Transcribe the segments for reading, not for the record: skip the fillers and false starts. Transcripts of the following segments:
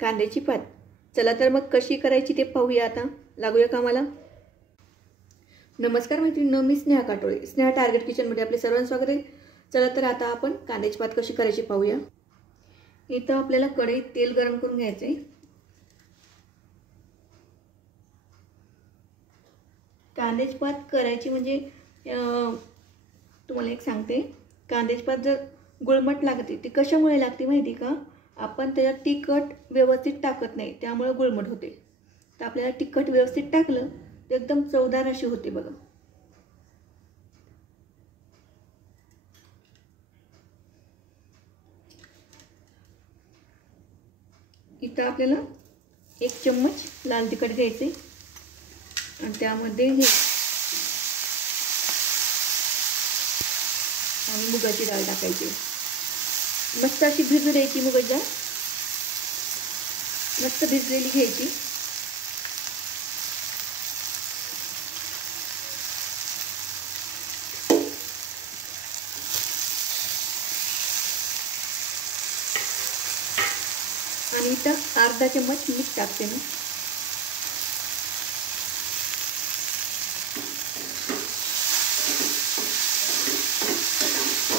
कांद्याची पात. चला तर मग कशी करायची ते पाहूया. आता लागूया कामाला. नमस्कार मैत्रिणींनो, मी स्नेहा काटोळे. स्नेहा टार्गेट किचनमध्ये आपले सर्वांचं स्वागत आहे. चला तर आता आपण कांद्याची पात कशी करायची पाहूया. इथं आपल्याला कढईत तेल गरम करून घ्यायचे. कांद्याची पात करायची म्हणजे तुम्हाला एक सांगते, कांद्याची पात जर गुळमट लागते ती कशामुळे लागते माहिती का? आपण त्याच्यात तिखट व्यवस्थित टाकत नाही, त्यामुळे गुळमट होते. तर आपल्याला तिखट व्यवस्थित टाकलं तर एकदम चवदार अशी होते बघा. इथं आपल्याला 1 चम्मच लाल तिखट घ्यायचे आणि त्यामध्ये हे आणि मुगाची डाळ टाकायची. मस्त अशी भिजू द्यायची. मुगाची डाळ मस्त भिजलेली घ्यायची. आणि इथं अर्धा चम्मच मीठ टाकते मी.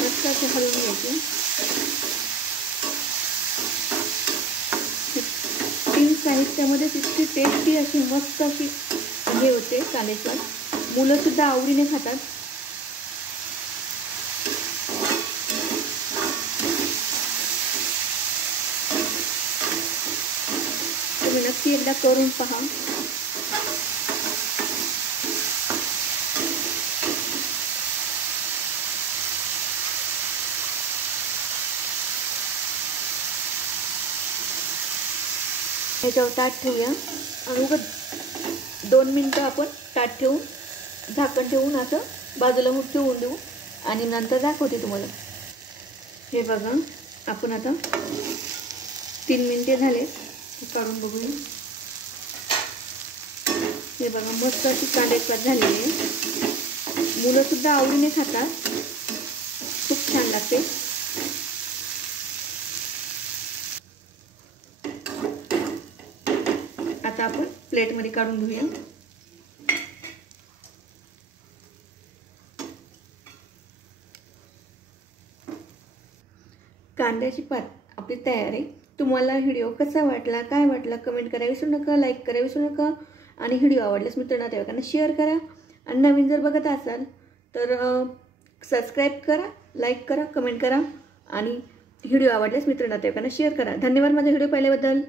मस्त असे हलवून घ्यायचे. 3 साहित्यामध्ये इतकी टेस्टी अशी मस्त अशी हे होते कांद्याची पात. मुलं सुद्धा आवडीने खातात. तुम्ही नक्की एकदा करून पहा. याच्यावर ताट ठेवूया आणि उगाच 2 मिनटं आपण ताट ठेवून झाकण ठेवून असं बाजूला ठेवून देऊ आणि नंतर दाखवते तुम्हाला. हे बघा, आपण आता 3 मिनिटे झाले, काढून बघूया. हे बघा, मस्त अशी कांद्याची पात झालेली आहे. मुलं सुद्धा आवडीने खातात, खूप छान लागते. आता आपण प्लेटमध्ये काढून घेऊया. कांद्याची पात आपली तयार आहे. तुम्हाला व्हिडिओ कसा वाटला, काय वाटला, कमेंट करायला विसरू नका, लाईक करायला विसरू नका आणि व्हिडिओ आवडल्यास मित्रांना त्यावेळेला शेअर करा. आणि नवीन जर बघत असाल तर सबस्क्राईब करा, लाईक करा, कमेंट करा आणि व्हिडिओ आवडल्यास मित्रांना त्यावेळेला शेअर करा. धन्यवाद माझा व्हिडिओ पाहिल्याबद्दल.